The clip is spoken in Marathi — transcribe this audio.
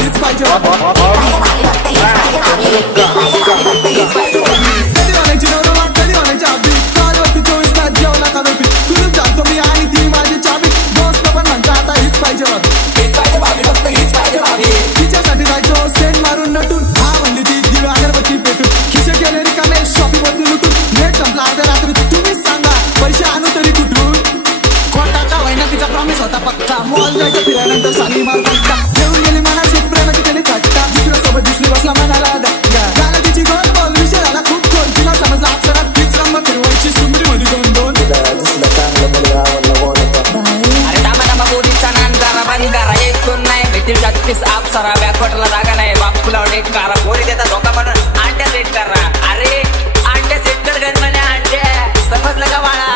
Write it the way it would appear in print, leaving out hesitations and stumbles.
हीच पाहिजे तिच्यासाठी जायचो सेंट मारून नटून हा म्हणली ती दिव अगरबत्ती पेटून खिशे केले रिकामे शॉपिंग वरती लुटून नेट संपला अर्ध्या रात्री तुम्हीच सांगा पैसे आणू तरी कुठून कोर्टाचा होईना तिचा प्रॉमिस होता पक्का मॉल जायचं फिरायनंतर साली मार पक्का घेऊन गेली मनाशी प्रेमाची केली थट्टा दुसऱ्या सोबत दिसली बसला मनाला धक्का झाला तिची गोल बोल विषय झाला खूप खोल तिला समजला अक्षरात तीच रंग फिरवायची सुंदरी मध्ये दोन दिसलं चांगलं मुलगा अरे दामा दामा बोलीचा नान जरा बांधी करा एक दोन नाही भेटील जातीस आप सरा बॅकवॉटरला जागा नाही बाप फुला डेट करा बोली देता धोका म्हणून अंड्या सेट करा अरे अंड्या सेट कर गण म्हणे अंड्या समजलं का बाळा